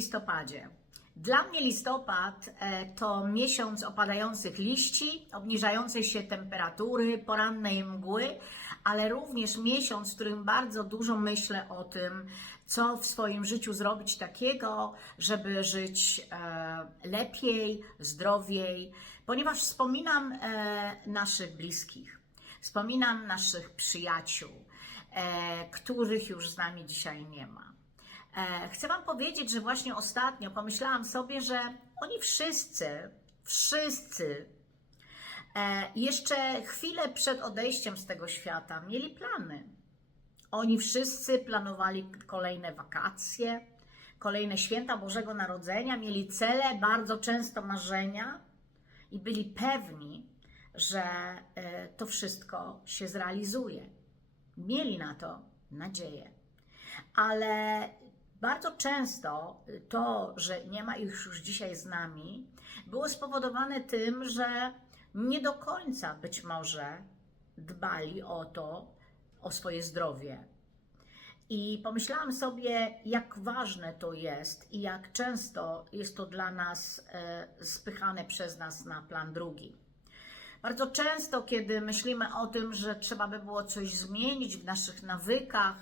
listopadzie. Dla mnie listopad e, to miesiąc opadających liści, obniżającej się temperatury, porannej mgły, ale również miesiąc, w którym bardzo dużo myślę o tym, co w swoim życiu zrobić takiego, żeby żyć e, lepiej, zdrowiej, ponieważ wspominam e, naszych bliskich, wspominam naszych przyjaciół, których już z nami dzisiaj nie ma. E, Chcę Wam powiedzieć, że właśnie ostatnio pomyślałam sobie, że oni wszyscy, wszyscy e, jeszcze chwilę przed odejściem z tego świata mieli plany. Oni wszyscy planowali kolejne wakacje, kolejne święta Bożego Narodzenia, mieli cele, bardzo często marzenia i byli pewni, że e, to wszystko się zrealizuje. Mieli na to nadzieję ale bardzo często to, że nie ma ich już dzisiaj z nami, było spowodowane tym, że nie do końca być może dbali o to, o swoje zdrowie. I pomyślałam sobie, jak ważne to jest i jak często jest to dla nas e, spychane przez nas na plan drugi. Bardzo często, kiedy myślimy o tym, że trzeba by było coś zmienić w naszych nawykach,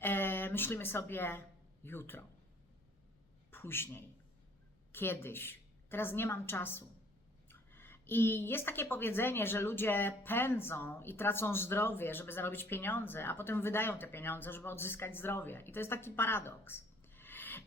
e, myślimy sobie jutro, później, kiedyś, teraz nie mam czasu. I jest takie powiedzenie, że ludzie pędzą i tracą zdrowie, żeby zarobić pieniądze, a potem wydają te pieniądze, żeby odzyskać zdrowie. I to jest taki paradoks.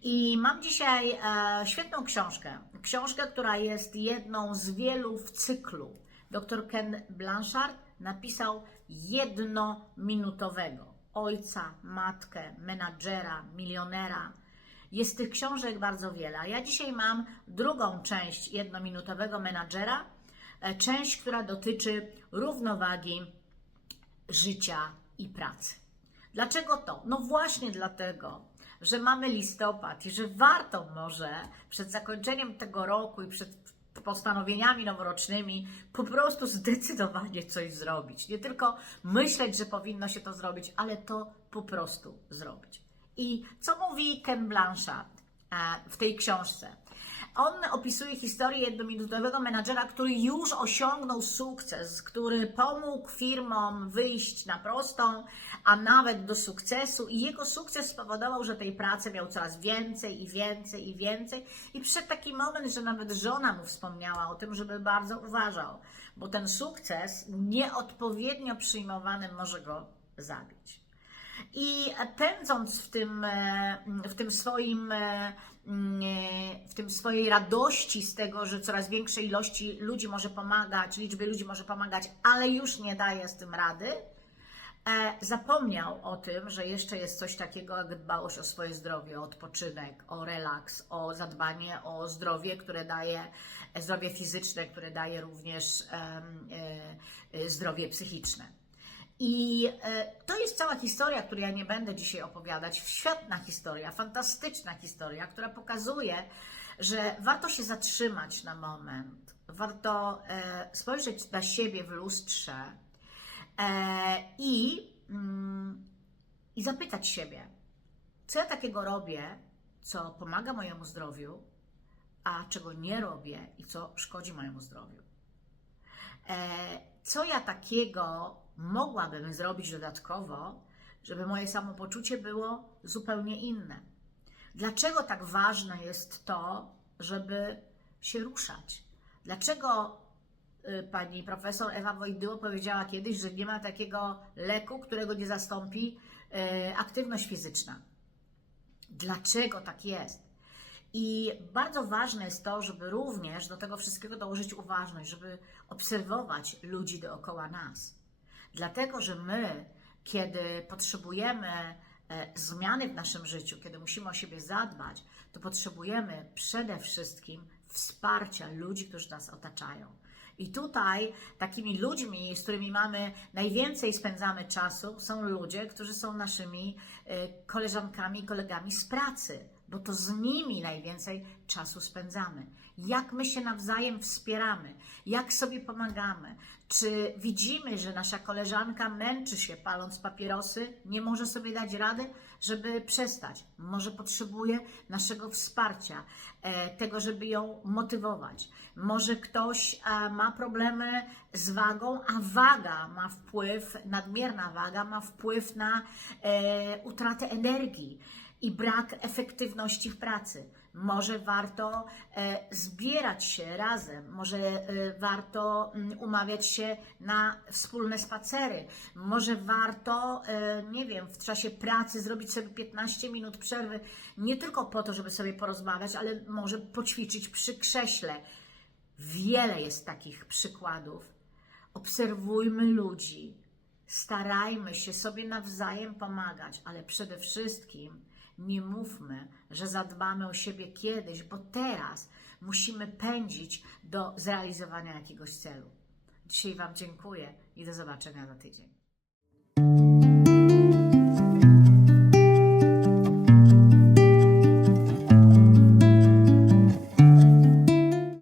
I mam dzisiaj e, świetną książkę. Książkę, która jest jedną z wielu w cyklu. Dr Ken Blanchard napisał jednominutowego ojca, matkę, menadżera, milionera. Jest tych książek bardzo wiele. Ja dzisiaj mam drugą część jednominutowego menadżera, e, część, która dotyczy równowagi życia i pracy. Dlaczego to? No właśnie dlatego, że mamy listopad i że warto może przed zakończeniem tego roku i przed postanowieniami noworocznymi po prostu zdecydowanie coś zrobić. Nie tylko myśleć, że powinno się to zrobić, ale to po prostu zrobić. I co mówi Ken Blanchard e, w tej książce? On opisuje historię jednominutowego menadżera, który już osiągnął sukces, który pomógł firmom wyjść na prostą, a nawet do sukcesu. I jego sukces spowodował, że tej pracy miał coraz więcej i więcej i więcej. I przyszedł taki moment, że nawet żona mu wspomniała o tym, żeby bardzo uważał, bo ten sukces nieodpowiednio przyjmowany może go zabić. I pędząc w tym, e, w tym swoim, e, w tym swojej radości z tego, że coraz większej ilości ludzi może pomagać, liczby ludzi może pomagać, ale już nie daje z tym rady, e, zapomniał o tym, że jeszcze jest coś takiego jak dbałość o swoje zdrowie, o odpoczynek, o relaks, o zadbanie o zdrowie, które daje zdrowie fizyczne, które daje również e, e, zdrowie psychiczne. I e, to jest cała historia, której ja nie będę dzisiaj opowiadać. Świetna historia, fantastyczna historia, która pokazuje, że warto się zatrzymać na moment, warto e, spojrzeć na siebie w lustrze e, i, mm, i zapytać siebie, co ja takiego robię, co pomaga mojemu zdrowiu, a czego nie robię i co szkodzi mojemu zdrowiu. Co ja takiego mogłabym zrobić dodatkowo, żeby moje samopoczucie było zupełnie inne. Dlaczego tak ważne jest to, żeby się ruszać? Dlaczego y, pani profesor Ewa Wojdyło powiedziała kiedyś, że nie ma takiego leku, którego nie zastąpi y, aktywność fizyczna? Dlaczego tak jest? I bardzo ważne jest to, żeby również do tego wszystkiego dołożyć uważność, żeby obserwować ludzi dookoła nas. Dlatego, że my, kiedy potrzebujemy e, zmiany w naszym życiu, kiedy musimy o siebie zadbać, to potrzebujemy przede wszystkim wsparcia ludzi, którzy nas otaczają. I tutaj takimi ludźmi, z którymi mamy najwięcej spędzamy czasu, są ludzie, którzy są naszymi e, koleżankami, kolegami z pracy, bo to z nimi najwięcej czasu spędzamy. Jak my się nawzajem wspieramy, jak sobie pomagamy, Czy widzimy, że nasza koleżanka męczy się paląc papierosy, nie może sobie dać rady, żeby przestać? Może potrzebuje naszego wsparcia, e, tego, żeby ją motywować. Może ktoś e, ma problemy z wagą, a waga ma wpływ, nadmierna waga ma wpływ na e, utratę energii i brak efektywności w pracy. Może warto e, zbierać się razem, może e, warto mm, umawiać się na wspólne spacery, może warto, e, nie wiem, w czasie pracy zrobić sobie 15 minut przerwy, nie tylko po to, żeby sobie porozmawiać, ale może poćwiczyć przy krześle. Wiele jest takich przykładów. Obserwujmy ludzi, starajmy się sobie nawzajem pomagać, ale przede wszystkim nie mówmy, że zadbamy o siebie kiedyś, bo teraz musimy pędzić do zrealizowania jakiegoś celu. Dzisiaj Wam dziękuję i do zobaczenia za tydzień.